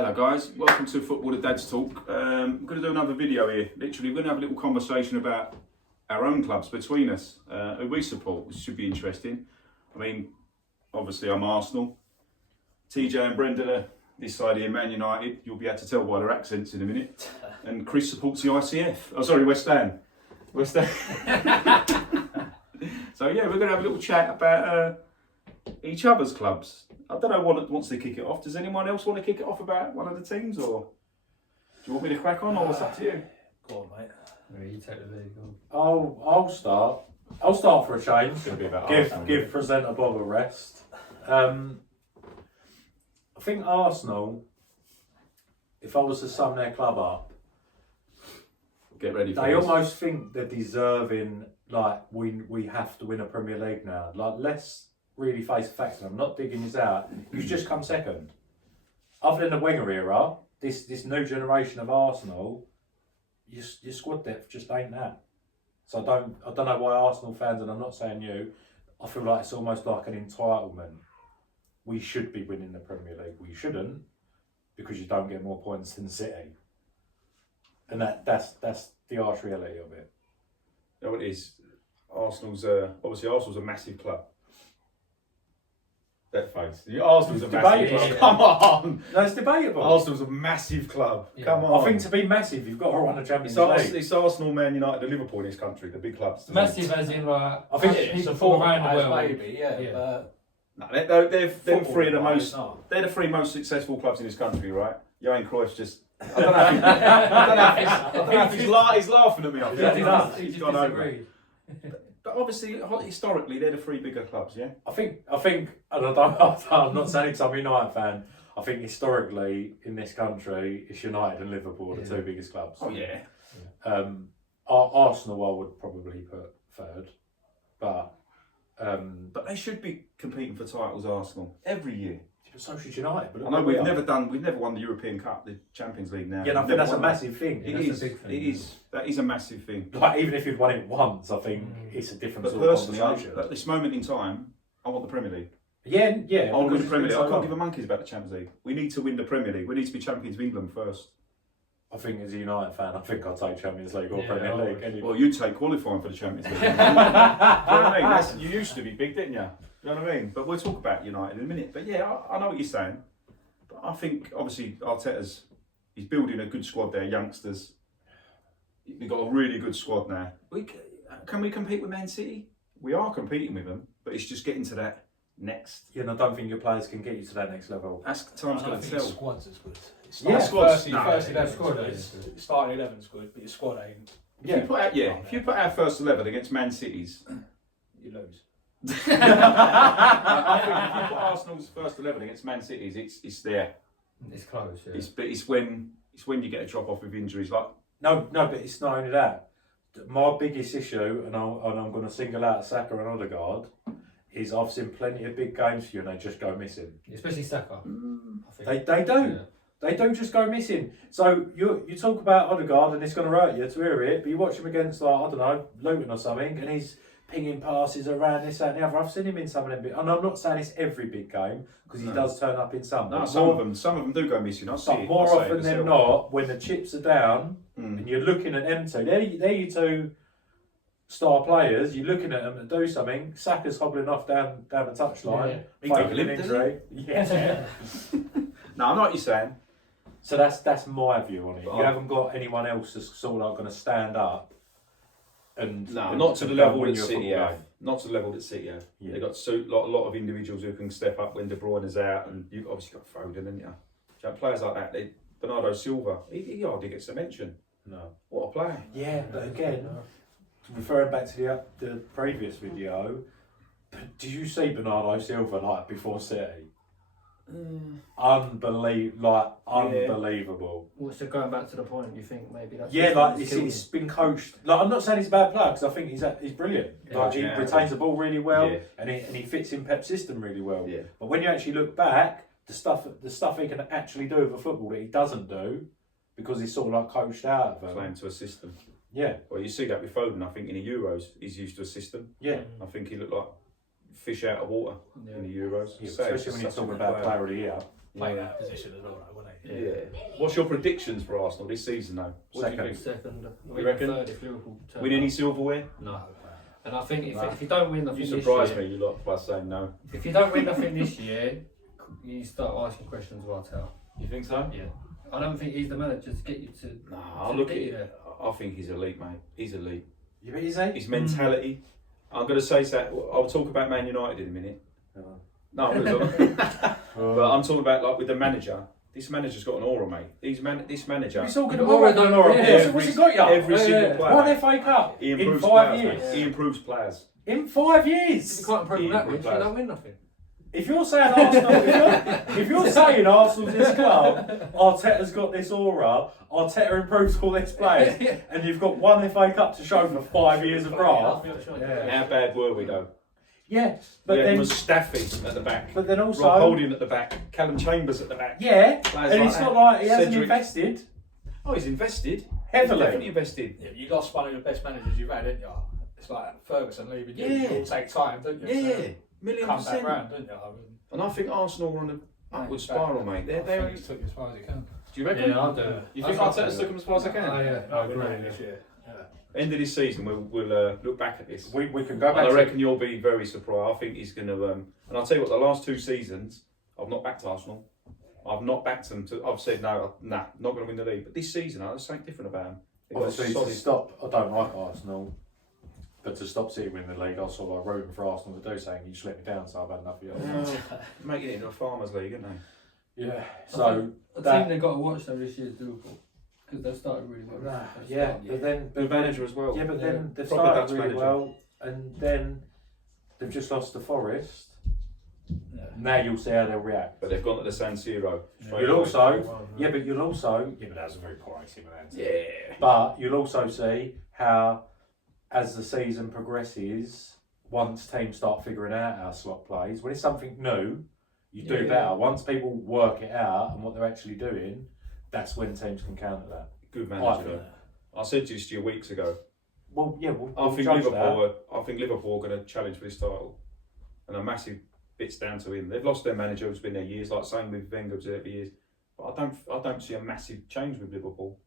Hello guys, welcome to Football The Dads Talk. I'm going to do another video here. Literally, we're going to have a little conversation about our own clubs between us, who we support. This should be interesting. I mean, obviously I'm Arsenal. TJ and Brendan are this side here, Man United. You'll be able to tell by their accents in a minute. And Chris supports the ICF. Oh, sorry, West Ham. West Ham. So yeah, we're going to have a little chat about each other's clubs. I don't know what wants to kick it off. Does anyone else want to kick it off about one of the teams, or do you want me to crack on, or what's up to you? Go on, mate. Yeah, you take the lead. I'll start. I'll start for a change. It's going to be about Arsenal, Give presenter Bob a rest. I think Arsenal, if I was to sum their club up, Get ready for they this. almost think they're deserving. Like we have to win a Premier League now. Like, let's really face the facts. And I'm not digging this out. You've just come second. Other than the Wenger era, this new generation of Arsenal, your squad depth just ain't that. So I don't know why Arsenal fans, and I'm not saying you, I feel like it's almost like an entitlement. We should be winning the Premier League. We shouldn't, because you don't get more points than City. And that's the harsh reality of it. No, it is. Arsenal's obviously Arsenal's a massive club. That face. Arsenal's a It's massive debatable. club. Yeah. Come on. No, it's debatable. Arsenal's a massive club. Yeah. Come on. I think to be massive, you've got to run the Champions it's, League. it's Arsenal, Man United, and Liverpool in this country, the big clubs. Massive as in like I think people from around the world. maybe, yeah. Yeah. But No, they're them three are the football-wise, most. no. They're the three most successful clubs in this country, right? Johan Cruyff just. I don't know. I don't know if he's laughing at me. I Yeah, think he does. He he's just gone over. disagreed. But obviously, historically, they're the three bigger clubs, yeah. I think, and I'm not saying because I'm a United fan. I think historically in this country, it's United and Liverpool are the two biggest clubs. Oh yeah. Arsenal I would probably put third, but But they should be competing for titles, Arsenal, every year. so should United. But I know we've never won the European Cup, the Champions League now. Yeah, and I We've think never that's a won that. massive thing. It That's is. a big thing, It yeah. is. That is a massive thing. Like, even if you'd won it once, I think it's a different But sort of personally, conversation. at this moment in time, I want the Premier League. Yeah. I want to win because the it's Premier been League. so I can't long. give a monkeys about the Champions League. We need to win the Premier League. We need to be champions of England first. I think as a United fan, I think I'd take Champions League or Yeah, Premier I League. would. Anyway. Well, you'd take qualifying for the Champions League. You know what I mean? You used to be big, didn't you? You know what I mean? But we'll talk about United in a minute. But yeah, I know what you're saying. But I think, obviously, he's building a good squad there, youngsters. We've got a really good squad now. Can we compete with Man City? We are competing with them, but it's just getting to that next. Yeah, and I don't think your players can get you to that next level. That's time's I going don't to think tell. squad's as good. It's Yeah, squad's- first, no, first yeah, 11 squad squad is is starting 11's good, but your squad ain't. If you put our first 11 against Man City's, You lose. I think if you put Arsenal's first 11 against Man City's, it's there. It's close. Yeah. It's when you get a drop off with injuries. Like No, but it's not only that. My biggest issue, and I'm going to single out Saka and Odegaard, is I've seen plenty of big games for you and they just go missing. Especially Saka. I think. They do. Yeah. They do just go missing. So you talk about Odegaard and it's going to hurt you to hear it, but you watch him against, like, I don't know, Luton or something, and he's pinging passes around this, that and the other. I've seen him in some of them big, and I'm not saying it's every big game, because he No. does turn up in some. no, but some more, of them do go missing. I see but it. more I say it often than myself. not, when the chips are down, Mm. and you're looking at them two, they're you two star players, you're looking at them to do something. Saka's hobbling off down the touchline, Yeah. He took a faking limp, an doesn't injury. Yeah. No, I know what you're saying. So that's my view on it. But You I- haven't got anyone else that's sort of going to stand up and No, and- not to the and level win that you a City football have. game. Not to the level that City have. Yeah. They've got a lot of individuals who can step up when De Bruyne is out, and you've obviously got Foden, haven't you? So players like that, Bernardo Silva, he hardly gets a mention. No. What a player! Yeah, but again, referring back to the previous video, did you see Bernardo Silva like before City? Unbelievable. Well, so going back to the point, you think maybe that's Yeah, just like what it's kills been coached. Like, I'm not saying he's a bad player because I think he's brilliant. Yeah, Like, he yeah. retains the ball really well, Yeah. and he fits in Pep's system really well. Yeah. But when you actually look back, the stuff he can actually do with a football that he doesn't do, because he's sort of like coached out of Playing it. to a system. Yeah, Well, you see that with Foden. I think in the Euros, he's used to a system. yeah. I think he looked like fish out of water Yeah. in the Euros. Yeah, So especially when you're such a talking good about player. player of the year. Playing that position as well, though, wouldn't he? Yeah. What's your predictions for Arsenal this season, though? What do you think? Second. You reckon? Third if Liverpool turn Win any up. silverware? No. And I think if you don't win, I You think surprised this year, me, you lot, by saying no. If you don't win nothing this year, you start asking questions of Arteta. You think so? Yeah. I don't think he's the manager to get you to. No, to I look at get you it. there. I think he's elite, mate. He's elite. You bet he's eight? His mentality. I'm going to say that. I'll talk about Man United in a minute. No, I'm gonna talk, but I'm talking about like with the manager. This manager's got an aura, mate. This manager. He's talking The about aura don't know. Yeah. What's he got you? Every single player. One FA Cup He in improves 5 players, years. mate. He improves players. In 5 If years. you can't improve He that improved much, you players. don't win nothing. If you're saying Arsenal, if you're saying Arsenal's this club, Arteta's got this aura, Arteta improves all these players, and you've got one FA Cup to show for 5 years of graft. How bad were we though? Yeah, but Yeah, then, Mustafi at the back. but then also, Rob Holding at the back. Callum Chambers at the back. yeah, Players and like it's that. not like he hasn't Cedric. invested Oh, he's invested. heavily. He's definitely invested. Yeah, you lost one of the best managers you've had, didn't you? It's like Ferguson leaving you. Yeah. It will take time, don't you? Yeah, To million come back percent. round, don't you? I mean, And I think Arsenal are on an upward spiral, mate. I They're think he's took you as far as he can. do you reckon? Yeah, I do. You think Arteta's took them as far as I can? Oh, yeah, I We're agree. not this year. Yeah. End of this season, we'll look back at this. We can go And back I to reckon you'll be very surprised. I think he's going to. And I'll tell you what, the last 2 seasons, I've not backed Arsenal. I've not backed them. I've said no, not going to win the league. But this season, there's something different about them. They've got a obviously to solid. stop. I don't like Arsenal, but to stop City winning the league, I sort of like rooting for Arsenal to do saying you just let me down, so I've had enough of you. Making it into a farmers' league, aren't they? Yeah. So The that- team they've got to watch though this year is Liverpool because they've started really well. yeah, but then Good manager as well. yeah, but then they've Proper started Dutch really manager. well, and then they've just lost to Forest. Yeah. Now you'll see how they'll react. But they've gone to the San Siro. straight You'll away. also, yeah, but you'll also, yeah, but that was a very poor AC Milan team. Yeah. But you'll also see how, as the season progresses, once teams start figuring out how slot plays, when it's something new, you do Yeah. better. Once people work it out and what they're actually doing, that's when teams can counter that. Good I manager. think. though. I said this to you weeks ago. Well, yeah, I think judge Liverpool. I think Liverpool are going to challenge for this title, and a massive bit's down to him. They've lost their manager who's been there years, like same with Wenger who's there for years. But I don't see a massive change with Liverpool.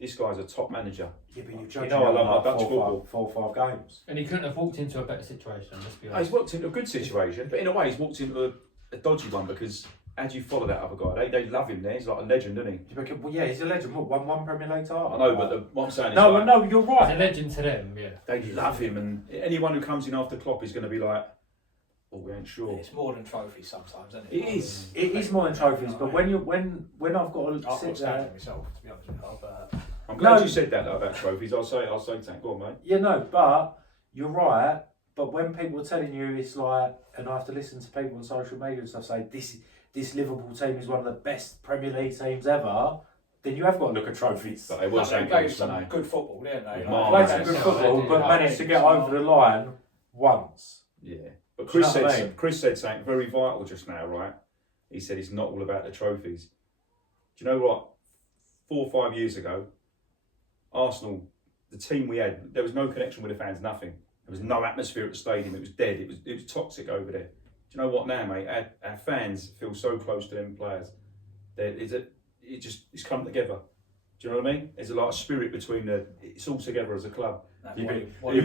This guy's a top manager. Yeah, but you're You judging know I on love like my Dutch 4 or 5 games. And he couldn't have walked into a better situation. Let's be He's honest. walked into a good situation, but in a way he's walked into a dodgy one because how do you follow that other guy? They love him there. He's like a legend, isn't he? Well, yeah, he's a legend. What, won 1 Premier League title? I know, but what I'm saying is no, like, no, you're He's a right. legend to them, yeah. they love him, and anyone who comes in after Klopp is going to be like, oh, we ain't sure. It's more than trophies sometimes, isn't it? It is. It is more than trophies, but when I've got to I've got sit standing there. myself, to be honest with you. I'm glad No. you said that though, about trophies. I'll say that. Go on, mate. Yeah, no, but you're right. But when people are telling you, it's like, and I have to listen to people on social media and stuff say this Liverpool team is one of the best Premier League teams ever, then you have got to look at trophies. But they were They saying played good, some good football, didn't they? With Like, Played Marmite. some good Yeah, football, they did. but managed to get over the line once. Yeah. But Do you Chris know what I said mean? Chris said something very vital just now, right? He said it's not all about the trophies. Do you know what? 4 or 5 years ago, Arsenal, the team we had, there was no connection with the fans, nothing. There was no atmosphere at the stadium. It was dead. It was toxic over there. Do you know what now, mate? Our fans feel so close to them players. It's come together. Do you know what I mean? There's a lot of spirit between it's all together as a club. You ain't won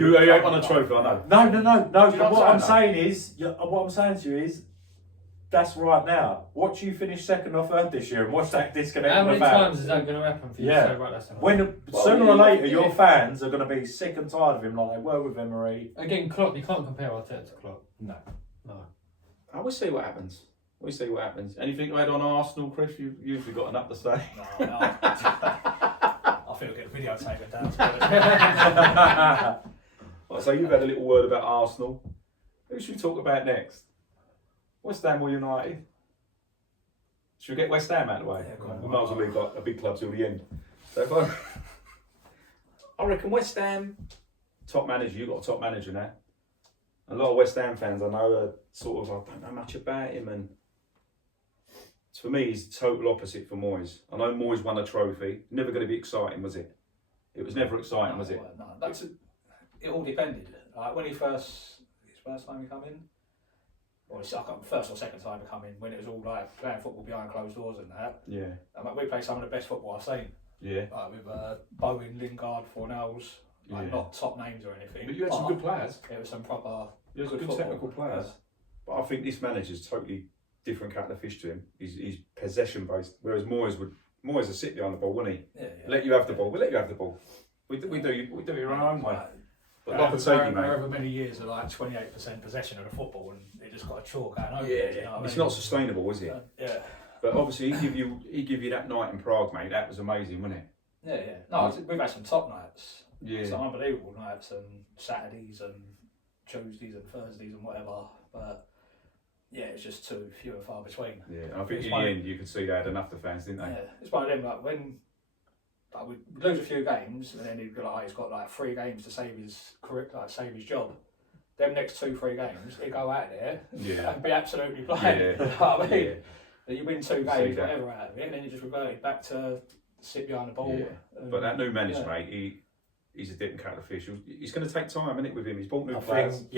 a trophy, I know. No. Do you But know what I'm though? saying is, what I'm saying to you is, that's right now. Watch you finish second or third this year, and watch that disconnect. How from many the fans. times is that going to happen for you Yeah. to say, right, that's enough? When Well, sooner or yeah, later, yeah. your fans are going to be sick and tired of him, like they were with Emery. Again, Klopp, you can't compare Arteta to Klopp. No. No. I will see what happens. We'll see what happens. Anything to add on Arsenal, Chris? You've usually got enough to say. No. I think we'll get a video taken down. to be honest. Right, so you've had a little word about Arsenal. Who should we talk about next? West Ham or United? Should we get West Ham out of the way? Yeah, go on. We might as well leave like a big club till the end. So if I reckon West Ham, top manager. You've got a top manager now. A lot of West Ham fans I know are sort of, I don't know much about him, and for me he's the total opposite for Moyes. I know Moyes won a trophy. Never going to be exciting, was it? It was never exciting, was it? It all depended. Like when his first time he come in, Well, it's like first or second time to come in when it was all like playing football behind closed doors and that. Yeah. And we played some of the best football I've seen. Yeah. Like with Bowen, Lingard, Fornells, like Yeah. not top names or anything. But you had some good players. It was some proper. You had some good football. technical players. But I think this manager's totally different kettle of fish to him. He's possession based, whereas Moyes would sit behind the ball, wouldn't he? Yeah, Let you have the ball. We'll let you have the ball. We do it our own way. But like I say, mate. Over many years of like 28% possession of the football, and it just got a chore going over. Yeah, you know what I it's mean? not sustainable, is it? Yeah. But obviously, he give you that night in Prague, mate. That was amazing, wasn't it? Yeah. No, we've had some top nights. Yeah. Some unbelievable nights, and Saturdays and Tuesdays and Thursdays and whatever. But yeah, it's just too few and far between. Yeah, and I think It's in one- the end you could see they had enough, the fans, didn't they? Yeah, it's one of them like when like we lose a few games, and then he'd be like, he's got like 3 games to save his career, like save his job. Them next 2-3 games, he'd go out there Yeah. and be absolutely blind. Yeah. You know what I mean? Yeah. You win 2 See games, that. whatever out of it, and then you just reverted back to sit behind the ball. Yeah. and- But that new manager, yeah. mate, he's a different kettle of fish. He's going to take time, isn't it, with him? He's bought new I players. think,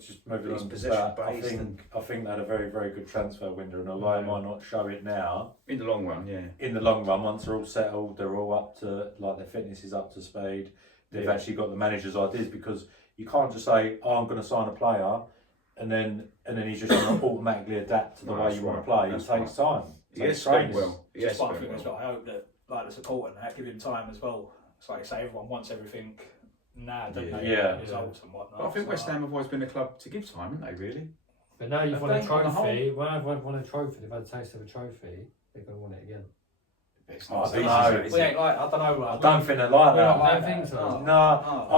just moving He's on to possession that, based I think they had a very, very good transfer window, and although it might not show it now, In the long run, yeah. in the long run, once they're all settled, they're all up to, like, their fitness is up to speed, they've Yeah. actually got the manager's ideas, because you can't just say, oh, I'm going to sign a player, and then he's just going to automatically adapt to the No, way that's you want right. to play. That's It takes time. It He takes has spent training. well. He has Just one spent thing as well. well. I hope that like the support and that give him time as well. It's like you say, everyone wants everything now, don't Yeah. they? Yeah. Results and whatnot. But I think So, West Ham have always been a club to give time, haven't they, really? But now you've Have won a they on the trophy. When I've won a trophy, they've had a taste of a trophy, they're going to want it again. It's Oh, not they easy, know. is we it? ain't like I don't know. I don't think they're like that. I don't think so. No,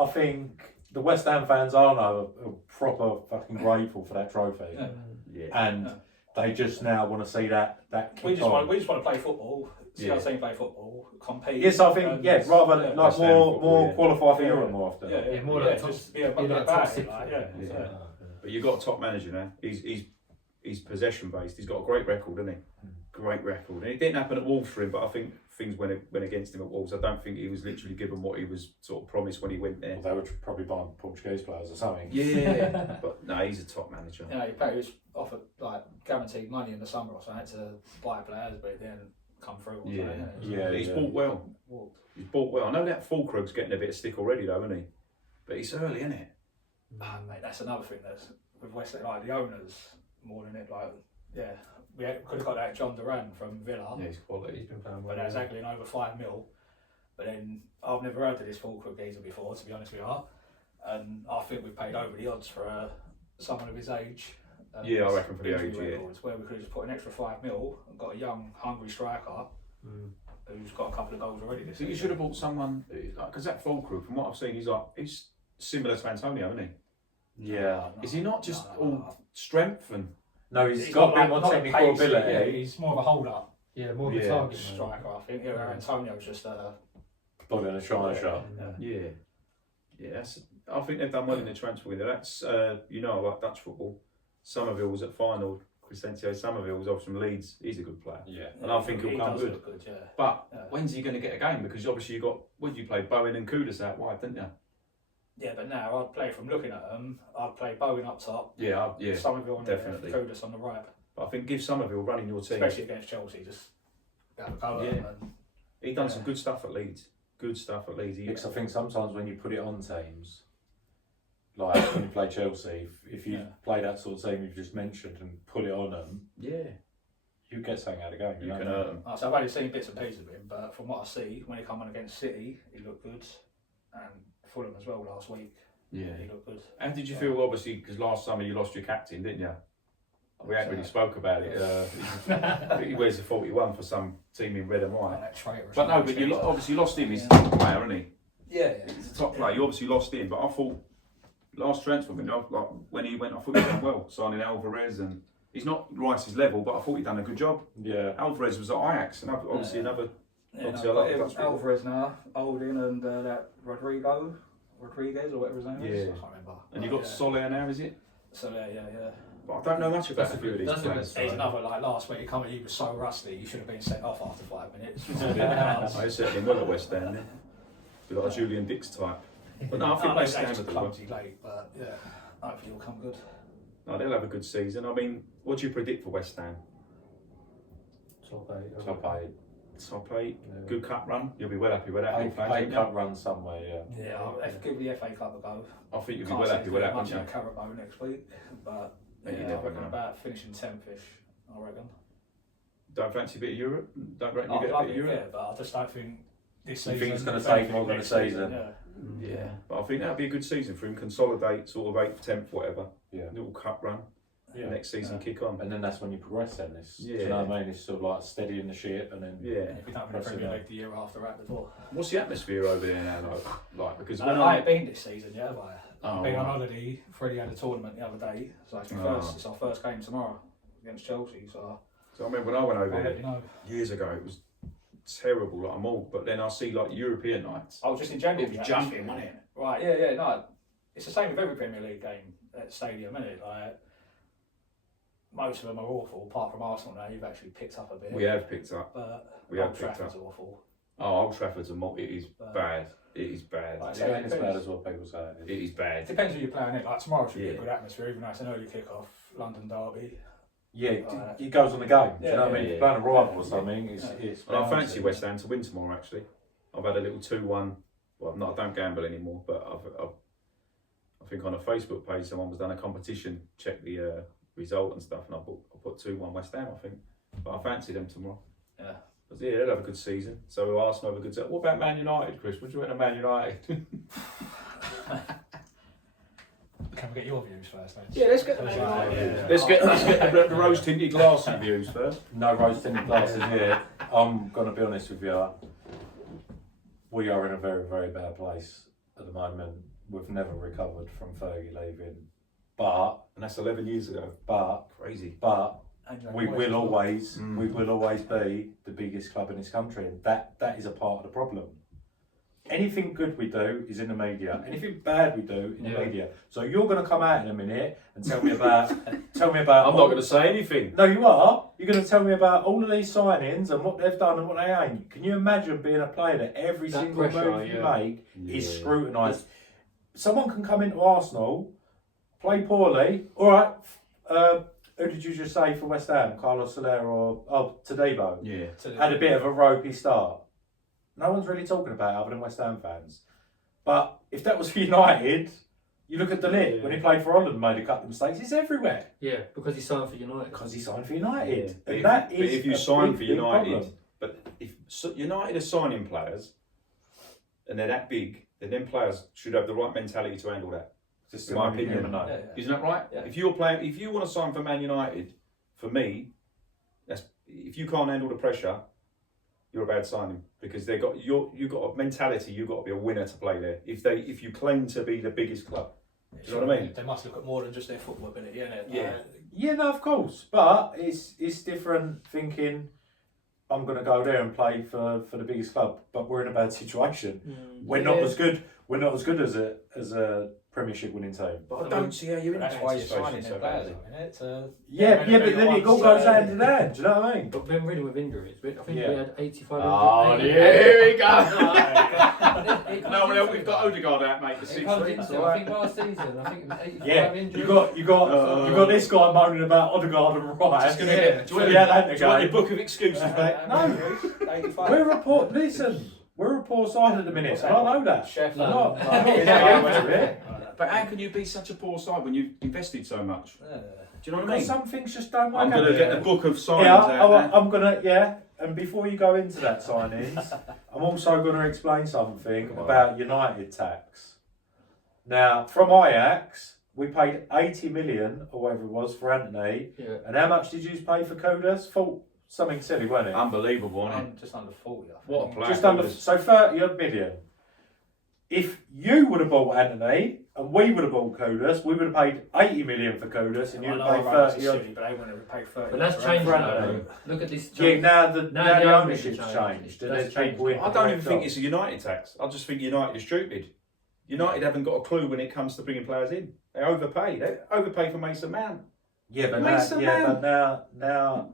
I think the West Ham fans are proper fucking grateful for that trophy, Yeah. Yeah. and they just now want to see that kick We just on. want to play football. See Yeah. our team play football, compete. Yes, I think and- rather yeah. like West Ham more football, yeah. qualify for Yeah. Europe more often. Yeah, more like top- just be a be like about top it, six. like, Yeah. yeah. But you've got a top manager now. He's possession based. He's got a great record, hasn't he? Great record. And it didn't happen at Wolves for him, but I think things went against him at Wolves. I don't think he was literally given what he was sort of promised when he went there. Well, they were probably buying Portuguese players or something. Yeah, but no, he's a top manager. You know, he was offered like guaranteed money in the summer or something to buy players, but it didn't come through. Or Yeah. something, Yeah. He's bought well. Well, He's bought well. I know that Fulkrug's getting a bit of stick already, though, isn't he? But it's early, isn't it? mate, that's another thing that's with West Ham, like the owners more than it. Like, yeah, we could have got that John Duran from Villa, Yeah, he's quality. He's been playing but well. that was haggling over 5 mil. But then I've never heard of this Fulkrug geezer before, to be honest with you. And I think we've paid over the odds for someone of his age. and Yeah, I reckon for the injury age, yeah. records, where we could have just put an extra 5 mil and got a young, hungry striker Mm. who's got a couple of goals already this So you season. should have bought someone because that Fulkrug, from what I've seen, he's similar to Antonio, isn't he? Yeah. Is he not just No. all strength and? No, he's got a bit more not technical pacey, ability. Yeah, he's more of a holder Yeah, more of a Yeah. target man. striker, I think. Yeah, Antonio's just a Body on a shine shot. Yeah, I think they've done well in the transfer window. That's like Dutch football. Somerville was at final. Crescencio Somerville was from Leeds. He's a good player. Yeah. And I think he'll he come does good. look good. Yeah. But Yeah. when's he going to get a game? Because obviously you got you played Bowen and Kudus out wide, didn't you? Yeah, but now I'd play from looking at them. I'd play Bowen up top. Yeah, Somerville on definitely. the left, Kudus on the right, But I think give Somerville running your team. especially against Chelsea. Just have a go at Yeah. them. And He done some good stuff at Leeds. Good stuff at Leeds. Because I think sometimes when you put it on teams, like when you play Chelsea, if you Yeah. play that sort of team you've just mentioned and put it on them, Yeah, you get something out of the game. you know? can hurt them. So I've only seen bits and pieces of him, but from what I see, when he come on against City, he looked good, and Fulham as well last week. Yeah. He looked good. How did you feel? Obviously, because last summer you lost your captain, didn't you? We hadn't really spoke about it. I think he wears the 41 for some team in red and white. That traitorous But no, but you nonsense. obviously lost him. He's Yeah. a top player, isn't he? Yeah, He's a top player. You obviously lost him, but I thought last transfer window, like when he went, I thought he done well signing Alvarez, and he's not Rice's level, but I thought he'd done a good job. Yeah. Alvarez was at Ajax, and obviously Yeah. another. Yeah, Obviously, no, I like but Dutch football. Alvarez now, Holding, and that Rodriguez or whatever his name is. Yeah. I can't remember. And you got Soler now, is it? So yeah. But I don't know much about That's a a few of good- these that's a good players. sign. He's another like last week. He was so rusty. He should have been sent off after 5 minutes. I certainly well at West Ham. Then. Be like a Julian Dix type. But no, I think I know West he's Ham just would do well. clumsy late, but yeah, hopefully he'll come good. No, they'll have a good season. I mean, what do you predict for West Ham? Top 8. Top 8. Top 8, Yeah. good cup run. You'll be well happy with that. Eight won't you? cup run somewhere, yeah. Yeah, I'll give the FA Cup a go. I think you'll be Can't well say happy with that, much won't in you? a Carabao next week, but Yeah, you yeah, I never reckon know. about finishing 10th-ish, I reckon. Don't fancy a bit of Europe? Don't reckon I'd you get a love bit it, of yeah, Europe? but I just don't think this You season. think it's gonna if take anything, more than next a season? Yeah. Yeah, but I think that'll be a good season for him. Consolidate, sort of 8th, 10th, whatever. Yeah. Little cup run. Yeah. Next season, Yeah. kick on. And then that's when you progress then. It's, do you Yeah. know what I mean? It's sort of like steadying the ship and then... Yeah. If we don't win the Premier League the year after, out the door. What's the atmosphere over there now, like because when I ain't been this season, yeah, but Oh, I've been on right. holiday. Freddie had a tournament the other day, so it's, Oh. it's our first game tomorrow against Chelsea. So So I remember when I went over I'll let there you know. years ago, it was terrible, like I'm old. But then I see like European nights. Oh, just in general, It was the jumping, atmosphere, wasn't it? Right, yeah, no, it's the same with every Premier League game at the stadium, isn't it? Like most of them are awful, apart from Arsenal. Now you've actually picked up a bit. We have picked up. But We have Old picked Trafford's up. awful. Oh, Old Trafford's a it is bad. It is bad. Like, It ain't as bad as what people say it It is. is bad. It depends who you're playing it. Like tomorrow should be Yeah. a good atmosphere, even though it's an early kick-off, London derby. Yeah, it goes on the game. Do you know what I mean? Yeah, If you're yeah. playing a rival or something, it's... Yeah. it's And I fancy balancing. West Ham to win tomorrow. Actually, I've had a little 2-1. Well, I don't gamble anymore, but I think on a Facebook page someone was done a competition, check the result and stuff, and I put 2-1 West Ham. I think, but I fancy them tomorrow. Yeah. But yeah, they'll have a good season. So will Arsenal have a good season. What about Man United, Chris? What do you reckon of Man United? Can we get your views first, then? Yeah, let's get the Man Man United. United. Let's get the rose tinted glassy views first. No rose tinted glasses here. I'm going to be honest with you. We are in a very, very bad place at the moment. We've never recovered from Fergie leaving. But And that's 11 years ago. Crazy. we will always Mm. we will always be the biggest club in this country, and that is a part of the problem. Anything good we do is in the media. Anything bad we do in the Yeah. media. So you're going to come out in a minute and tell me about I'm not going to say anything. No, you are. You're going to tell me about all of these signings and what they've done and what they ain't. Can you imagine being a player that every That single pressure, move you yeah. make is Yeah. scrutinised? Someone can come into Arsenal, play poorly. All right. Who did you just say for West Ham? Carlos Soler or Tadebo? Yeah. Had a bit of a ropey start. No one's really talking about it other than West Ham fans. But if that was for United, you look at De Ligt when he played for Holland and made a couple of mistakes. It's everywhere Yeah, because he signed for United. because he signed for United. Yeah. But And if- that but is if you a sign big, for big United, problem. but if United are signing players and they're that big, then them players should have the right mentality to handle that. Just in my something you opinion. never know. Yeah, yeah. Isn't that right? Yeah. If you want to sign for Man United, for me, if you can't handle the pressure, you're a bad signing because you've got a mentality. You've got to be a winner to play there. If you claim to be the biggest club, do you know what I mean? They must look at more than just their football ability, innit? Yeah. Yeah, no, of course, but it's different thinking. I'm going to go there and play for the biggest club, but we're in a bad situation. We're not as good. We're not as good as a Premiership winning team. But I don't see how you're in That's that why bad you're situation signing so their players, badly. innit? Yeah, but then it all goes hand in hand. Do you know what I mean? But been ridden with injuries. I think Yeah. we had 85 Oh, injuries. here we go. It No, comes well, into we've it, got though. Odegaard out, mate. The It 6 comes weeks. into it. I think last season, I think it was 85 Yeah, injuries. you got this guy moaning about Odegaard and Rice. Just gonna Yeah. get, do you want Yeah, your- your book of excuses, mate? We're a poor side at the minute. And I know that. Chef. I'm not No. into it. But how can you be such a poor side when you've invested so much? Do you know what I Because mean? some things just don't work. I'm going out to get there. the book of signings Yeah, out there. I'm gonna and before you go into that signings, I'm also gonna explain something about United tax. Now, from Ajax, we paid 80 million or whatever it was for Anthony, Yeah. and how much did you pay for Kudus? Something silly, wasn't it? Unbelievable, isn't it? Just under 40, I think. What a player. Just under, so 30 odd million. If you would have bought Anthony and we would have bought Kudus, we would have paid 80 million for Kudus and you would have paid 30 odd. But they wouldn't have paid 30. But that's for changed Anthony. now. Anthony. though. Look at this. Yeah, change. now the Now the ownership's ownership changed. changed. And That's there's people in I don't even direct think jobs. it's a United tax. I just think United is stupid. United haven't got a clue when it comes to bringing players in. They overpay. They overpay for Mason Mount. Yeah, but Mason Mount. now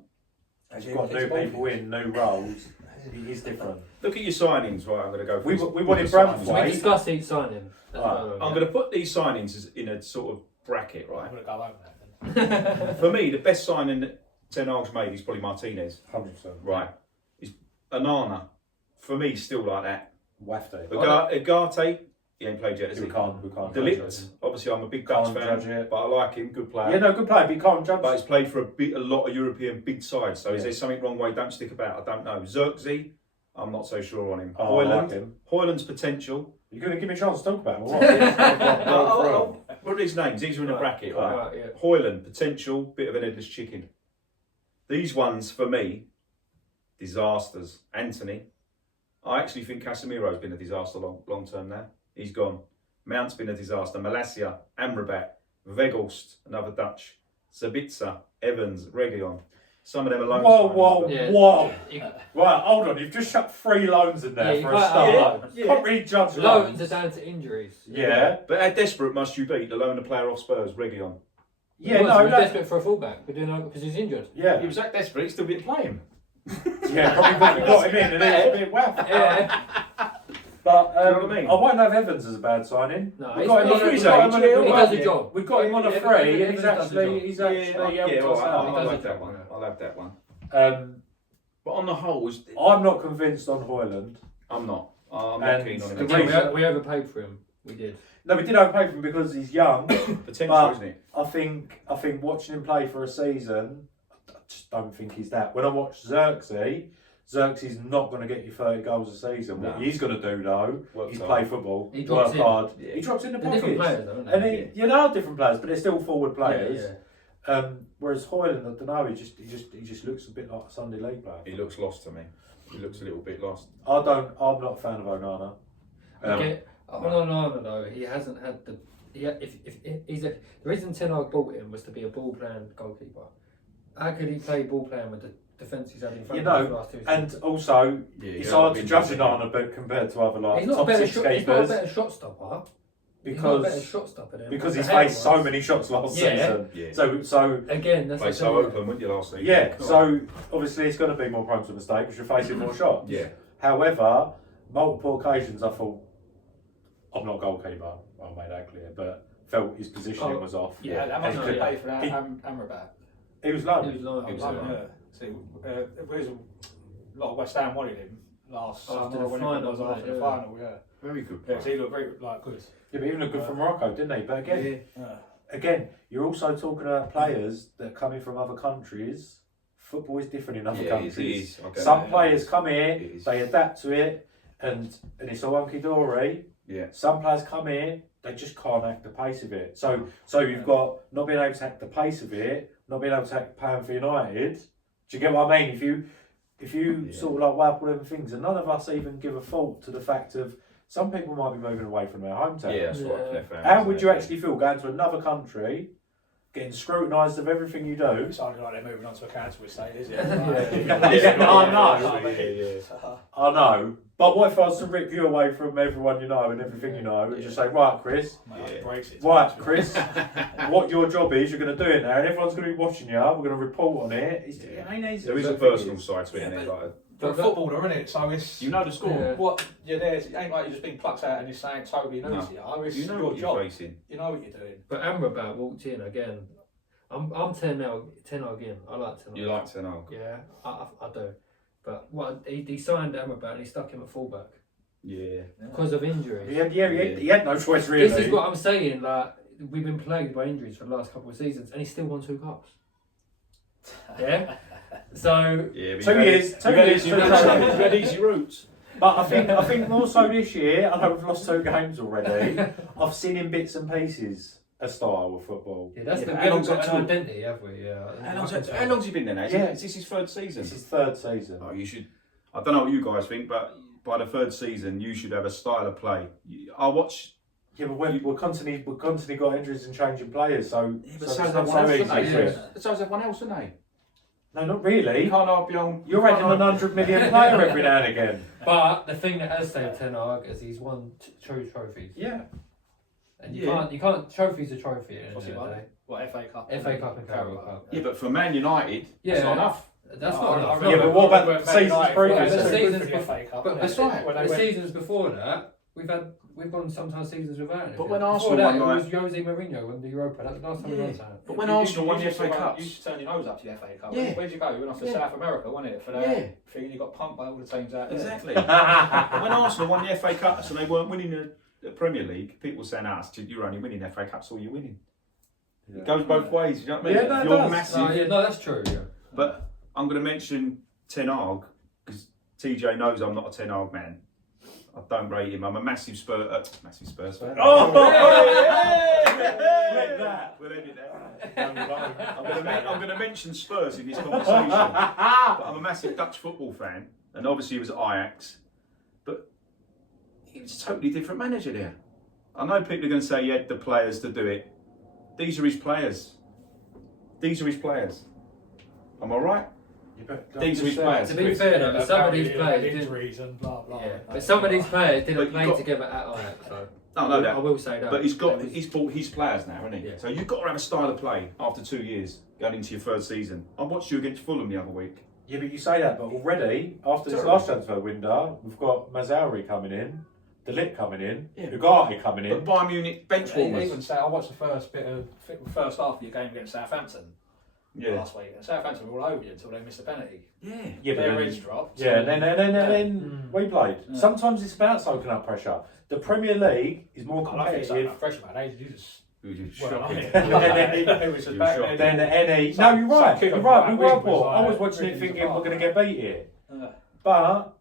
as you've got new people in, new roles, it is different. Look at your signings, right? I'm going to go. We through wanted the signings. Brentford. We discussed each signing. That's Right. what I'm going to put these signings in a sort of bracket, I'm right? going to go over that then. For me, the best signing that Ten Hag's made is probably Martinez. 100%. Right. Is Anana. For me, still like that. Wafty. Ugarte, he ain't played yet, has he? We can't judge Delict, it. obviously I'm a big Dutch Can't fan, judge it. but I like him, good player. Yeah, no, good player, but you can't judge. But he's played for a lot of European big sides, so is Yeah. there something wrong why he don't stick about? I don't know. Xerxes, I'm not so sure on him. Oh, I like Hoyland, him. Hoyland's potential. You're going to give me a chance to talk about him, or what? What are his names? These are in a Right, bracket. right. Right. Right, yeah. Hoyland, potential, bit of an headless chicken. These ones, for me, disasters. Anthony, I actually think Casemiro's been a disaster long term now. He's gone. Mount's been a disaster. Malacia, Amrabat, Weghorst, another Dutch, Sabitzer, Evans, Reguilon. Some of them alone. Whoa. Yeah. You- Right, hold on. You've just shut 3 loans in there Yeah, you for a can't- start. yeah. Can't really judge Loans loans. are down to injuries. Yeah. But how desperate must you be to loan a player off Spurs, Reguilon? Yeah, We're no, desperate for a fullback. We're doing it because he's injured. Yeah. He was that desperate, he still didn't play him. Yeah, probably because we got him in and it was a bit wacky. Yeah. But Do you know what I mean? I won't have Evans as a bad signing. No, we he's got him not- on a- he's we got him age, on a- yeah, we He got does him- the job. We got him on a Evans- free. Evans He's does the actually, job. he's actually helped yeah, us all right, out. He I'll does have the that job, one. yeah. I'll have that one. But on the whole, I'm not convinced on Hoyland. I'm not. I'm And not keen on the him. reason- We overpaid for him. We did. No, we did overpay for him because he's young. Potential, But- isn't it? I think watching him play for a season, I just don't think he's that. When I watch Xerxes not going to get you 30 goals a season. What No. he's going to do though, Works he's hard. play football, He work drops in. hard. Yeah. He drops in the They're different pockets. players, though, aren't And they? you know, different players, but they're still forward players. Yeah. Whereas Hoyland, I don't know, he just looks a bit like a Sunday league player. He looks lost to me. He looks a little bit lost. I'm not a fan of Onana. No, though. He hasn't had the. If he's the reason Ten Hag bought him was to be a ball playing goalkeeper. How could he play ball playing with the defence he's had in front You of him know, the last 2 seasons? And also, Yeah, it's yeah, hard I've to been judge judging Onana but compared to other like He's not a top better 6 shot. He's not a keepers better shot stopper. He's not a better because shot stopper than because what he's the hell faced so was. many shots last Yeah. season. Yeah. So Again, that's Play the so thing. open, wouldn't you, last season? yeah, Come on. so obviously it's going to be more prone to mistake because you're facing more shots. Yeah. However, multiple occasions I thought, I'm not a goalkeeper, I'll make that clear, but felt his positioning Oh, was off. Yeah, how much And did he yeah. pay for that? He- Amrabat. He was low. He was like, He was Oh, like- yeah. See, there's a lot of West Ham wanted him last After summer the when final, it was after the yeah. final. Yeah, Very good. yeah. So he looked very good. Yeah, but he looked good for Morocco, didn't he? But again, Yeah. again, you're also talking about players that are coming from other countries. Football is different in other Yeah, it is, countries. it is. Okay. Some Yeah, players come it here, is. they adapt to it, and it's all hunky dory. Yeah. Some players come here, they just can't act the pace of it. So you've got not being able to act the pace of it, not being able to act playing for United. Do you get what I mean? If you Yeah. sort of like weigh up all them things, and none of us even give a thought to the fact of some people might be moving away from their hometown. Yeah, that's right. Yeah. Their families, How would isn't you it? actually feel going to another country, getting scrutinised of everything you do? It's hardly like they're moving on to a council estate, is it? Yeah, I know. Yeah. I know, but what if I was to rip you away from everyone you know and everything you know, and just say, right, Chris, Brexit. right, Chris, what your job is, you're going to do it now, and everyone's going to be watching you. We're going to report on it. It ain't easy. There is a The thing personal is- side to it, Yeah, isn't it? but- Like, But footballer, isn't it? So it's you know the score. Yeah. what you're there. It ain't like you're just being plucked out and you're saying totally new No. to you. It's You know your what job. you're facing. You know what you're doing. But Amrabat walked in again. I'm 10 now. 10 again. I like 10. You like to know. Yeah, I do. But what he signed Amrabat and he stuck him at fullback Yeah. because of injuries. He had no choice really. This is what I'm saying. Like we've been plagued by injuries for the last couple of seasons, and he still won 2 cups. Yeah. So Yeah. but 2 you had- years, you 2 had years, easy 2 routes. years. You had easy routes. But I think more so this year. I know we've lost 2 games already. I've seen in bits and pieces a style of football. yeah, that's Yeah, the but we how haven't long's got an that took? identity, have we? Yeah. How long's he been there now? Yeah. Is this his 3rd season? This is 3rd season. Oh, you should. I don't know what you guys think, but by the 3rd season, you should have a style of play. I watch. Yeah, but we're constantly got injuries and changing players, so But so so it's is not everyone so else, easy. isn't easy. they? Yeah. So is everyone else, isn't they? No, not You really. can't all be on. You're adding an 100 million player every now and again. But the thing that has saved Ten Hag is he's won 2 trophies, Yeah. and Yeah. you can't. Trophy's a trophy at the end What's of he the won? day. What FA Cup? FA Cup and Carabao Cup. Yeah, but for Man United, Yeah. that's not enough. That's Oh, not I enough. remember Yeah, but what about when seasons United previous? won The the seasons FA Cup. But That's right. When they the went- seasons before that, we've gone sometimes seasons without him. But when Before Arsenal that, won, it was Jose Mourinho won the Europa. That's the last time we won something. But when You Arsenal won the used to FA go- Cups, You used to turn your nose up to the FA Cup. Yeah. Where'd you go? You went off to Yeah. South America, wasn't it? For that Yeah. thing, you got pumped by all the teams out there. exactly. When Arsenal won the FA Cups and they weren't winning the Premier League, people were saying, you're only winning FA Cups, all you're winning. It goes both ways, you know what I mean? Yeah, no, it You're does. massive. No, that's true. Yeah. But I'm going to mention Ten Hag, because TJ knows I'm not a Ten Hag man. I don't rate him. I'm a massive Spurs fan. Oh! We'll edit that. I'm going to mention Spurs in this conversation. But I'm a massive Dutch football fan, and obviously he was at Ajax. But he was a totally different manager there. I know people are going to say he had the players to do it. These are his players. Am I right? These are his players. To be fair, though, but some of these Apparently, players had didn't. injuries and blah blah. Yeah. But some of these players But didn't you play got- together at Ajax. So I know that. I will say that. But he's bought his players now, hasn't he? Yeah. So you've got to have a style of play after 2 years going into your third season. I watched you against Fulham the other week. Yeah, but you say that, but already, after this Terrible. last transfer window, we've got Mazzouri coming in, De Ligt coming in, Yeah. Ugarte coming But in. Bayern Munich bench warmers. Even say I watched the first half of your game against Southampton Yeah. last week, and Southampton were all over you until they missed a penalty. Yeah. Yeah, but Their then, heads dropped. yeah, and then Mm. we played. Yeah. Sometimes it's about soaking up pressure. The Premier League is more I don't think it's like competitive that pressure, man. You just It was just well, shocking. it was just You were back shocked. then. than any. Some- No, you're right. some kick You're off right. that We week were was poor. I like was watching it ripping thinking us we're going to apart. get beat here. Yeah. But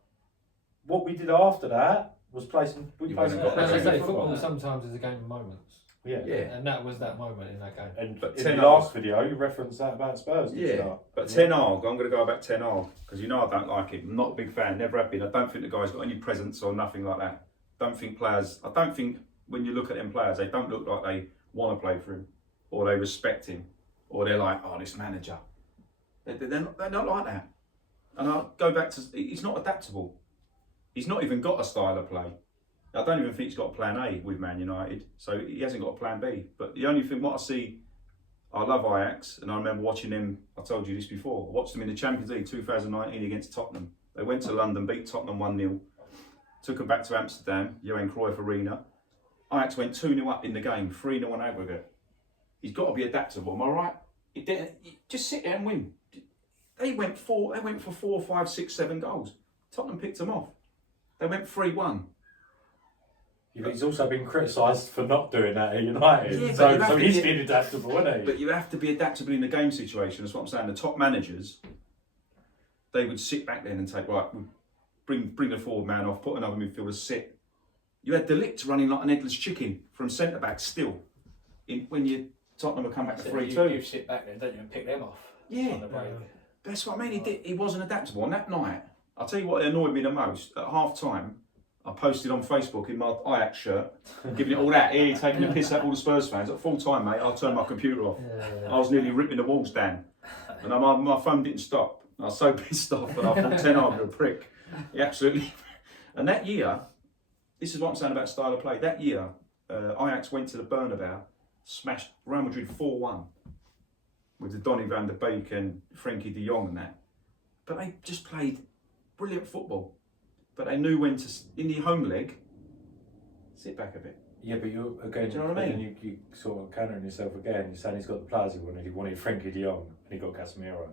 what we did after that was play some. We You played went some and got But as I better say, in football football. sometimes is a game of moments, Yeah. Yeah. and that was that moment in that game. And But in Ten the Hag- last video, you referenced that about Spurs. didn't you Yeah. not? But Ten Hag, I'm going to go back Ten Hag because you know I don't like him. I'm not a big fan. Never have been. I don't think the guy's got any presence or nothing like that. I don't think when you look at them players, they don't look like they want to play for him, or they respect him, or they're like, oh, this manager. They're not like that. And I'll go back to, he's not adaptable. He's not even got a style of play. I don't even think he's got a plan A with Man United, so he hasn't got a plan B. But the only thing, what I see, I love Ajax, and I remember watching them, I told you this before, I watched them in the Champions League 2019 against Tottenham. They went to London, beat Tottenham 1-0, took them back to Amsterdam, Johan Cruyff Arena. Ajax went 2-0 up in the game, 3-0 on aggregate. He's got to be adaptable, am I right? Just sit there and win. They went for 4, 5, 6, 7 goals. Tottenham picked them off. They went 3-1. Yeah, but he's also been criticised for not doing that at United. Yeah, but you so have to he's get- been adaptable, isn't he? But you have to be adaptable in the game situation. That's what I'm saying. The top managers, they would sit back then and take, right, we'll bring a forward man off, put another midfielder, sit. You had De Ligt running like an headless chicken from centre back still. When Tottenham would come back to So 3-2. you sit back there, don't you, and pick them off. Yeah. On the break. That's what I mean. He wasn't adaptable. And that night, I'll tell you what annoyed me the most. At half time, I posted on Facebook in my Ajax shirt, giving it all that, here, taking the piss out of all the Spurs fans. At full time, mate, I turned my computer off. I was nearly ripping the walls down. And my phone didn't stop. I was so pissed off, and I thought Ten Hag a prick. He absolutely. And that year, this is what I'm saying about style of play. That year, Ajax went to the Bernabeu, smashed Real Madrid 4-1 with the Donny van der Beek and Frenkie de Jong and that. But they just played brilliant football. But they knew when to, in the home leg, sit back a bit. Yeah, but you again, Do you know what I then you sort of countering yourself again. You're saying he's got the players he wanted. He wanted Frenkie de Jong and he got Casemiro.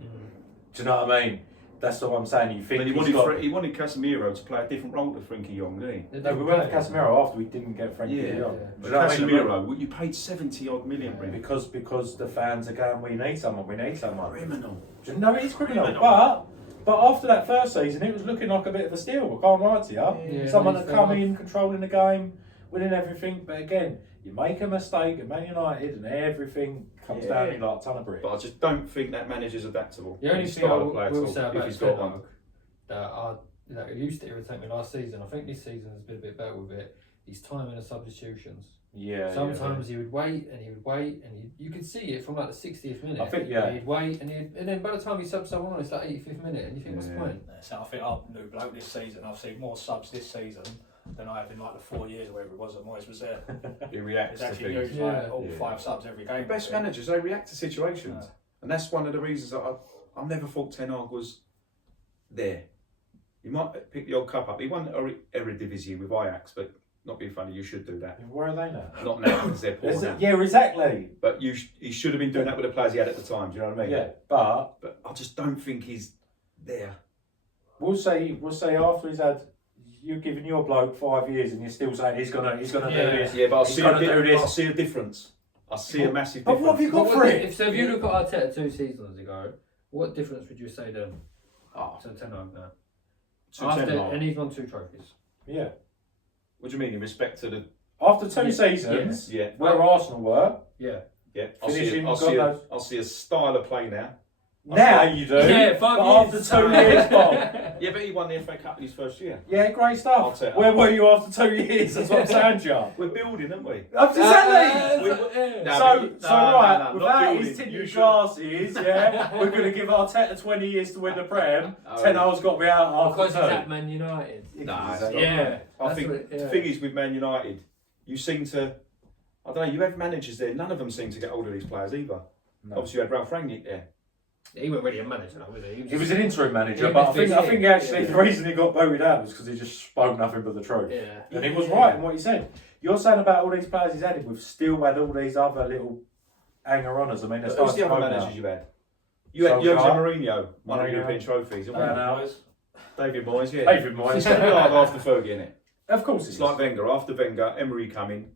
Do you know what I mean? That's what I'm saying. You think But he he's wanted, got... he wanted Casemiro to play a different role to Frenkie de Jong, didn't he? No, we went for Casemiro after we didn't get Frenkie Yeah. de Jong. Yeah. Do you know what I mean? Casemiro, you paid 70 odd million for him. Because the fans are going, we need someone. Criminal. Do you know it is criminal? Criminal. But after that first season, it was looking like a bit of a steal. I can't lie to you. Yeah, Someone well, that fair come enough. in, controlling the game, winning everything. But again, you make a mistake at Man United, and everything comes down Yeah. in like a ton of bricks. But I just don't think that manager's adaptable. The only His thing I style of play at will all, say if about he's Ten got one. Hag that used to irritate me last season, I think this season has been a bit better with it. His timing of substitutions. Yeah. Sometimes he would wait and you could see it from like the 60th minute. I think, yeah. He'd wait and then by the time he subs someone on, it's like 85th minute, and you think, what's the Yeah. point? So I think I'm new bloke this season. I've seen more subs this season than I have in like the 4 years or whatever it was that Moyes was there. He reacts It's to actually things. used Yeah. like all Yeah. 5 subs every game. The best managers, they react to situations. Yeah. And that's one of the reasons that I've never thought Ten Hag was there. He might pick the old cup up. He won Eredivisie with Ajax, but not being funny, you should do that. Where are they now? Not now because they're poor now. Yeah, exactly. But he should have been doing that with the players he had at the time. Do you know what I mean? Yeah, but But I just don't think he's there. we'll say after he's had, you've given your bloke 5 years and you're still saying he's gonna do this. Yeah, but He's gonna do this. I see a difference. I see a massive But difference. what have you got for it? If you look at Arteta 2 seasons ago, what difference would you say then to Ten Hag now? And he's won 2 trophies. Yeah. What do you mean in respect to the? After 2 seasons, Yeah, where Arsenal were, Yeah. yeah. Finishing, I'll see a style of play now. now you do. Yeah, 5 but years. after 2 years, Bob. Yeah, but he won the FA Cup in his first year. Yeah, great stuff. Arteta. Where were you after 2 years? That's what I'm saying, John. We're building, aren't we? Exactly. No, Right, not without his building. tinted You should- glasses, yeah, we're going to give Arteta 20 years to win the Prem. Oh. 10 hours got to be out Because after he's 2. at Man United. Nah, it's Exactly. not. Yeah. I That's think what it- the yeah. thing is with Man United, you seem to, I don't know, you have managers there, none of them seem to get hold of these players either. No. Obviously you had Ralph Rangnick there. He wasn't really a manager, though, was he? He was an interim manager, Yeah, but I this think year. actually Yeah. the reason he got voted out was because he just spoke nothing but the truth. Yeah. And he was right in what he said. You're saying about all these players he's added, we've still had all these other little hanger-oners. I mean, Who's there's the other managers you had? You had Jose Mourinho, won Mourinho. European trophies. And Van David Moyes, yeah. David Moyes. It's going to be like after Fergie, isn't it? Of course It's like Wenger. After Wenger, Emery coming.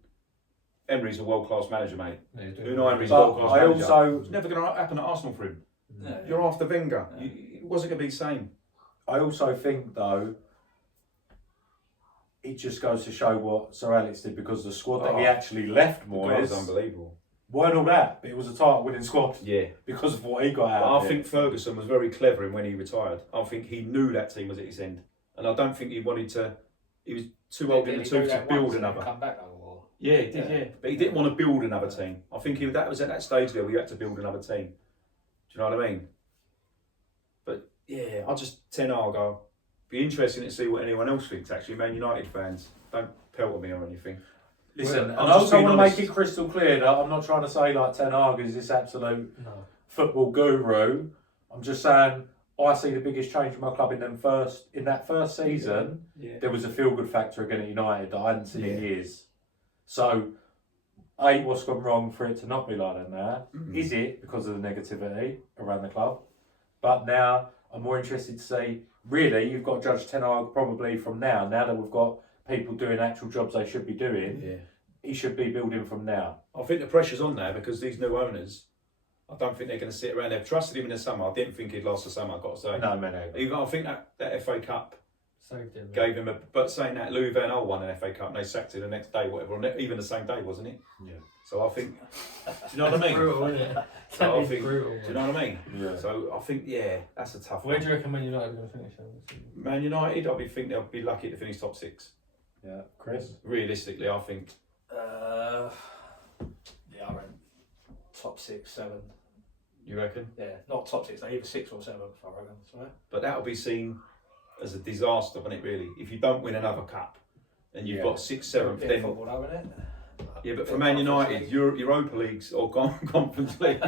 Emery's a world-class manager, mate. Unai Emery's a But world-class I manager. also, It's never going to happen at Arsenal for him. Yeah. You're after Wenger. It wasn't going to be the same. I also think though, it just goes to show what Sir Alex did because the squad that he actually left The guy was Moyes unbelievable. weren't all that, but it was a title-winning squad Yeah. because of what he got out But of I it. think Ferguson was very clever in when he retired. I think he knew that team was at his end. And I don't think he wanted to, he was too old in the tooth to build another. Come back though, or Yeah, he did, yeah. But he didn't want to build another team. I think that was at that stage there where you had to build another team. Do you know what I mean? But yeah, I just 10 hour go. Be interesting to see what anyone else thinks actually. Man United fans, don't pelt at me or anything. Listen, and I'm I just also being want to make honest. it crystal clear that I'm not trying to say like Ten Hag is this absolute football guru. I'm just saying I see the biggest change in my club in that first season. Yeah. There was a feel good factor again at United that I hadn't seen in Yeah. years. So, what's gone wrong for it to not be like that now? Mm. Is it because of the negativity around the club? But now I'm more interested to see. Really, you've got to judge Ten Hag probably from now. Now that we've got people doing actual jobs they should be doing, Yeah. he should be building from now. I think the pressure's on there because these new owners, I don't think they're going to sit around. They've trusted him in the summer. I didn't think he'd last the summer, I've got to say. No, man. Even I think that FA Cup Saved him. gave him a. But saying that, Louis Van Gaal won an FA Cup and they sacked it the next day, whatever, or even the same day, wasn't it? Yeah. So I think. Do you know what I mean? Brutal, isn't it? So I That is think. brutal. Do you know what I mean? Yeah. So I think, yeah, that's a tough Where one. do you reckon Man United are going to finish? Man United, I think they'll be lucky to finish top 6. Yeah, Chris. Realistically, I think. yeah, I reckon top 6, 7. You reckon? Yeah, not top 6, either 6 or 7. I reckon. So, But that'll be seen as a disaster, won't it? Really, if you don't win another cup, and you've Yeah. got 6th, 7th, bit of then football, though, isn't it? yeah. But for Man United, Europa Leagues or Conference League,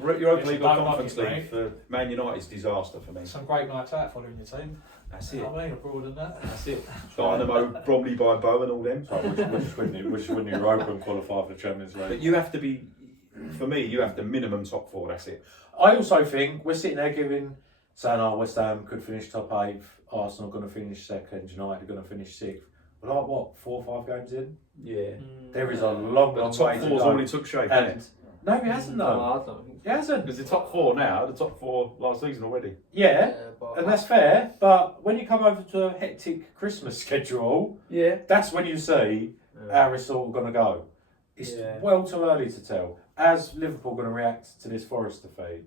Europa League or don't Conference like it, League for Man United's disaster for me. Some great nights out following your team. That's You it. know what I mean? Abroad and that. That's it. Dynamo, Bromley by Bow and all them. So which win Europa and qualify for the Champions League. But you have to be, for me, you have to minimum top 4. That's it. I also think we're sitting there saying, West Ham could finish top 8, Arsenal going to finish 2nd, United going to finish 6th. We're like, what, 4 or 5 games in? Yeah. There is a long, But long the top way to 4's go. already took shape, And- hasn't it? No, he hasn't though. I don't think He hasn't. There's the top 4 now, the top 4 last season already. Yeah, but and that's fair. But when you come over to a hectic Christmas schedule, Yeah. that's when you see how it's all going to go. It's Yeah. well too early to tell. How's Liverpool going to react to this Forest defeat?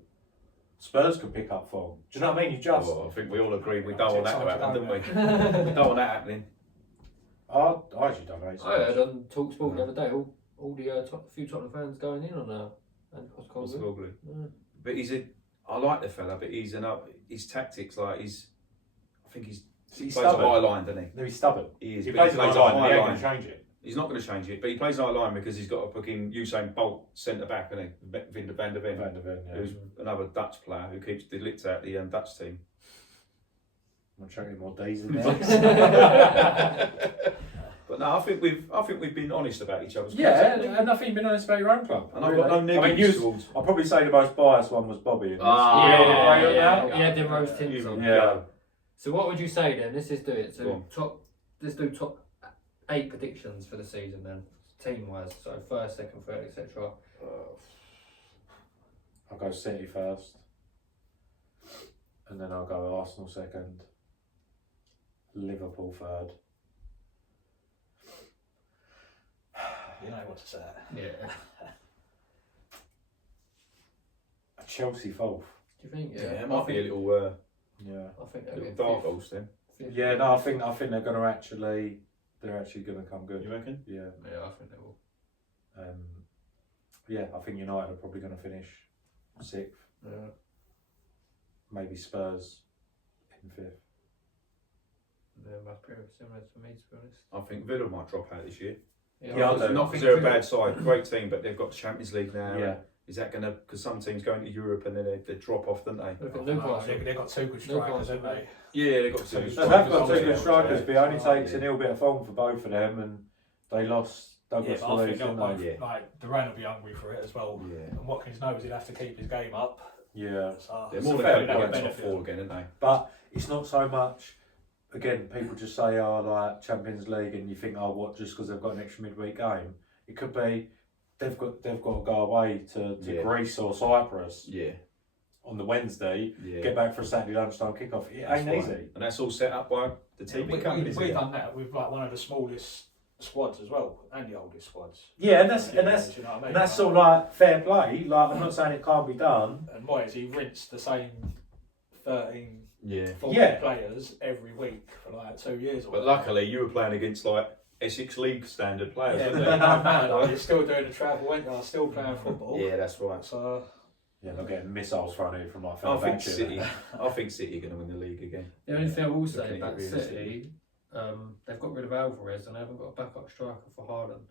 Spurs could pick up form. Do you know what I mean? You just. Well, I think we all agree we don't want that to happen, didn't we? we? We don't want that happening. I actually don't know. I heard on TalkSport the other day, all the few Tottenham fans going in on and Possibly. Yeah. But I like the fella, but his tactics, like he He's plays a stubborn. high line, doesn't he? No, he's stubborn. He is. He but plays a high line. He ain't line. going to change it. He's not going to change it, but he plays a high line because he's got a fucking Usain Bolt centre back, isn't he? Vinder van der Ven, Van der Ven, yeah. who's another Dutch player who keeps the licks out the Dutch team. I'm chucking more D's in there. But no, I think we've been honest about each other's. Yeah, clubs, and I think you've been honest about your own club. and I've got no I mean, negatives towards. I'll probably say the most biased one was Bobby. in this. Ah, You know yeah, the way on yeah, that? Yeah, the rose tints You on. Yeah. So what would you say then? Let's just do it. Go So on. let's do top 8 predictions for the season then, team wise. So first, second, third, etc. I'll go City first, and then I'll go Arsenal second, Liverpool third. You know what to say. Yeah. Chelsea fourth. Do you think? Yeah, Yeah. it might be a little Yeah. I think they'll little get dark fifth. horse then. Fifth. Yeah, no, I think they're gonna actually gonna come good. You reckon? Yeah. Yeah, I think they will. Yeah, I think United are probably gonna finish sixth. Yeah. Maybe Spurs in fifth. Yeah, that's pretty similar to me, to be honest. I think Villa might drop out this year. Yeah, I do. Not because they're a bad side, great team, but they've got the Champions League now. Yeah. Is that going to? Because some teams go into Europe and then they drop off, don't they? Look at No, Newcastle. they've got two good strikers, Newcastle. haven't they? Yeah, they've got two. So they've strikers, got two yeah. good strikers, but it only takes Yeah. a little bit of form for both of them, and they lost Yeah, Douglas but I Luiz, think they'll didn't both, they? Yeah. like, Duran will be hungry for it as well. Yeah. And Watkins knows he'll have to keep his game up. Yeah. So They're It's more a than fair happy to point. get top four again, aren't they? But it's not so much. Again, people just say, "Oh, like Champions League," and you think, "Oh, what?" Just because they've got an extra midweek game, it could be they've got to go away to Yeah. Greece or Cyprus Yeah. on the Wednesday, Yeah. get back for a Saturday lunchtime kickoff. It That's ain't right. easy. And that's all set up by the TV companies. We've isn't it? done that with like one of the smallest squads as well, and the oldest squads. Yeah, and You know what I mean? and that's sort of like fair play. Like I'm not saying it can't be done. And Moyes, he rinsed the same 13, Yeah. 14 Yeah. players every week for like 2 years. Or But whatever. luckily, you were playing against like Essex League standard players, Yeah, but weren't it they? don't matter though. You're still doing the travel, ain't you? Still playing football. Yeah, that's right. So Yeah, not getting missiles thrown in from like I think Fenerbahce. City. I think City are going to win the league again. The only thing I will say Looking at about it realistically. City, they've got rid of Alvarez and they haven't got a backup striker for Haaland.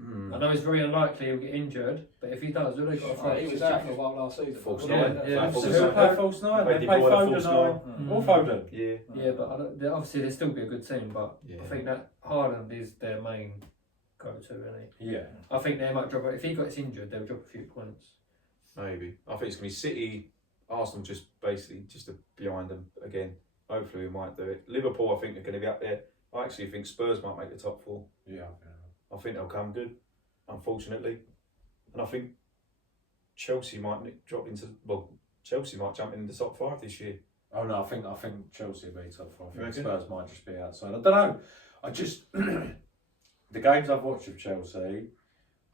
Mm. I know it's very unlikely he'll get injured, but if he does, who they got to throw? he was out for a while last season. False wasn't nine. he? Yeah, So yeah. who play false nine? They Maybe play Boyle a Foden false or Mm. or Foden. Yeah. Yeah, but obviously they'll still be a good team, but Yeah. I think that Haaland is their main go-to, isn't Yeah. he? I think they might drop. If he gets injured, they'll drop a few points. Maybe. I think it's going to be City, Arsenal just basically just behind them again. Hopefully we might do it. Liverpool, I think, are going to be up there. I actually think Spurs might make the top four. Yeah. I think they'll come good, unfortunately. And I think Chelsea might drop into, well, Chelsea might jump into the top five this year. Oh no, I think Chelsea will be top four. I You think reckon? Spurs might just be outside. I don't know. I just the games I've watched of Chelsea,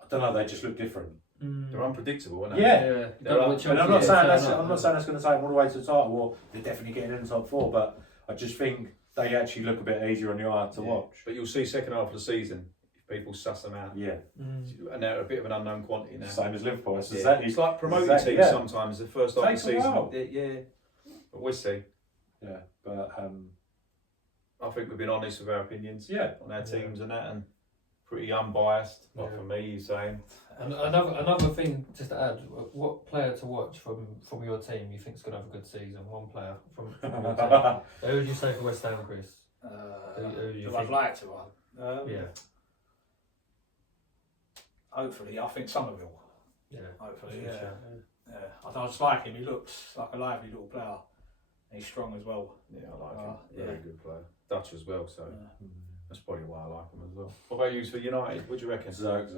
I don't know. They just look different. They're unpredictable, aren't they? Yeah. Yeah, They're up- And I'm not saying that's I'm not saying that's going to take them all the way to the title. Or they're definitely getting in the top four. But I just think they actually look a bit easier on the eye to Yeah. watch. But you'll see second half of the season, if people suss them out. Yeah. And they're a bit of an unknown quantity now. Same as Liverpool. It's Yeah. exactly. It's like promoting exactly, teams yeah. sometimes, the first half of the Takes a season. while. Yeah. But we'll see. Yeah. But I think we've been honest with our opinions yeah. on our teams and that, and pretty unbiased. Not Yeah. for me, you saying. And another thing, just to add, what player to watch from your team you think is going to have a good season? One player from your team. Who would you say for West Ham, Chris? Who do you Who I'd think? like to. Yeah, Hopefully, I think Somerville. yeah. Hopefully, That's a yeah. good shout, I just like him. He looks like a lively little player. And he's strong as well. Yeah, I like him. Yeah. Very good player. Dutch as well, so Yeah. that's probably why I like him as well. What about you for United? What do you reckon? Xerxes.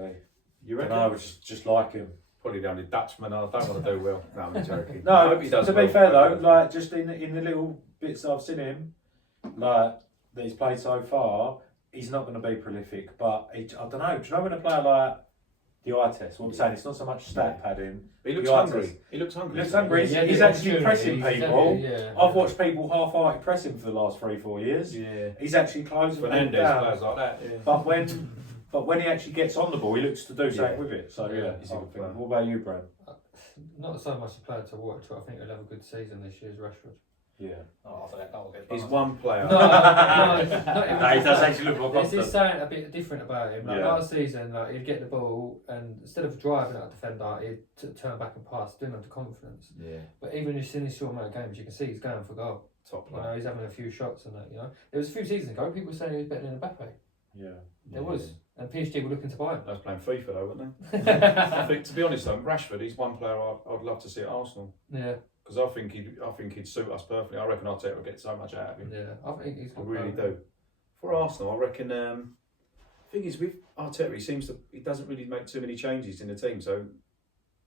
You And reckon? I was just like him. Probably the only Dutchman. I don't want to do well. No, I'm joking. I No, hope he does to be well. fair though, like just in the little bits I've seen him, like that he's played so far, he's not going to be prolific. But I don't know. Do you know when a player like the eye test? What I'm saying, it's not so much stat padding. He looks the eye hungry. test. He looks hungry. He looks doesn't hungry. Yeah, He's the actually pressing opportunity, people. Yeah. I've watched people half-hearted pressing for the last 3-4 years. he? Yeah. He's actually closing people Fernandez down. players like that. Yeah. But when he actually gets on the ball, he looks to do something Yeah. with it. So Yeah, yeah, he's a I good think. player. What about you, Brad? Not so much a player to watch, but I think he'll have a good season this year. Is Rashford. Yeah. Oh, I thought that will get He's past. one player. No, He does actually look more There's confident. just something a bit different about him. Like Yeah. last season, like he'd get the ball and instead of driving at a defender, he'd turn back and pass, doing it with confidence. Yeah. But even just in this short amount of games, you can see he's going for goal. top You know, player. he's having a few shots and that. You know, there was a few seasons ago people were saying he was better than Mbappe. Yeah. There was, and PSG were looking to buy him. They was playing FIFA though, weren't they? I think, to be honest though, Rashford, he's one player I'd love to see at Arsenal. Yeah, Because I think he'd suit us perfectly. I reckon Arteta will get so much out of him. yeah. I think he's. I really do. For Arsenal, I reckon. Thing is, with Arteta, he doesn't really make too many changes in the team, so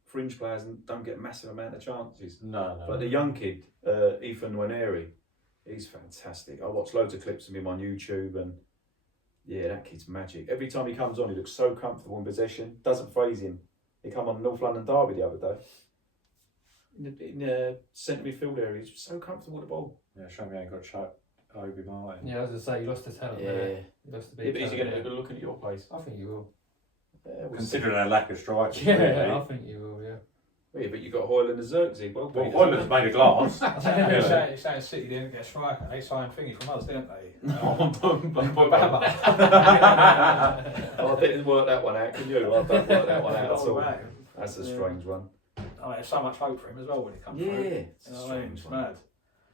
fringe players don't get a massive amount of chances. No. But the young kid, Ethan Nwaneri, he's fantastic. I watch loads of clips of him on YouTube, and yeah, that kid's magic. Every time he comes on, he looks so comfortable in possession. Doesn't phase him. He come on North London Derby the other day. In the centre midfield area, he's just so comfortable with the ball. Yeah, show me how he got shot. Obi Martin. Yeah, I was gonna say he lost his talent there. He lost the big. Yeah, but is he going to talent have a look at your place? there. I think you will. Yeah, we'll Considering our lack of strikers. Yeah, really. I think you will. Yeah. Yeah, but you got Hoyland and Xerxes. Well, Well, Hoyland's made of glass. You're saying City didn't get a striker. They signed thingy from us, didn't they? Bamba. I didn't work that one out, can you? I don't work that one out at all. That's a strange one. I mean, there's so much hope for him as well when he comes through. Yeah, You know what I mean? It's mad.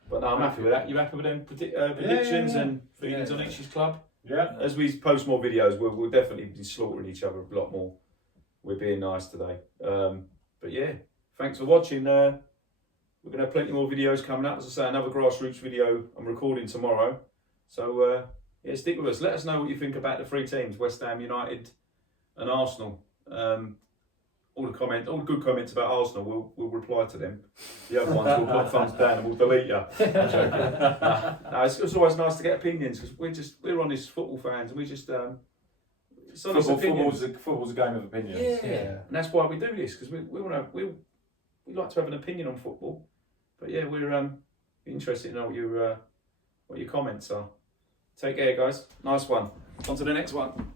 But no, I'm happy with that. You happy with them predictions yeah. and feelings on each's club? Yeah. As we post more videos, we'll definitely be slaughtering each other a lot more. We're being nice today. But yeah, thanks for watching. We're going to have plenty more videos coming up. As I say, another grassroots video I'm recording tomorrow. So yeah, stick with us. Let us know what you think about the three teams, West Ham United and Arsenal. All the good comments about Arsenal, we'll reply to them. The other ones, we'll put thumbs down and we'll delete you. I'm joking. No, it's always nice to get opinions because we're honest football fans and we just it's honest opinions. Football's a game of opinions. Yeah. And that's why we do this because we like to have an opinion on football. But yeah, we're interested to know what your comments are. Take care, guys. Nice one. On to the next one.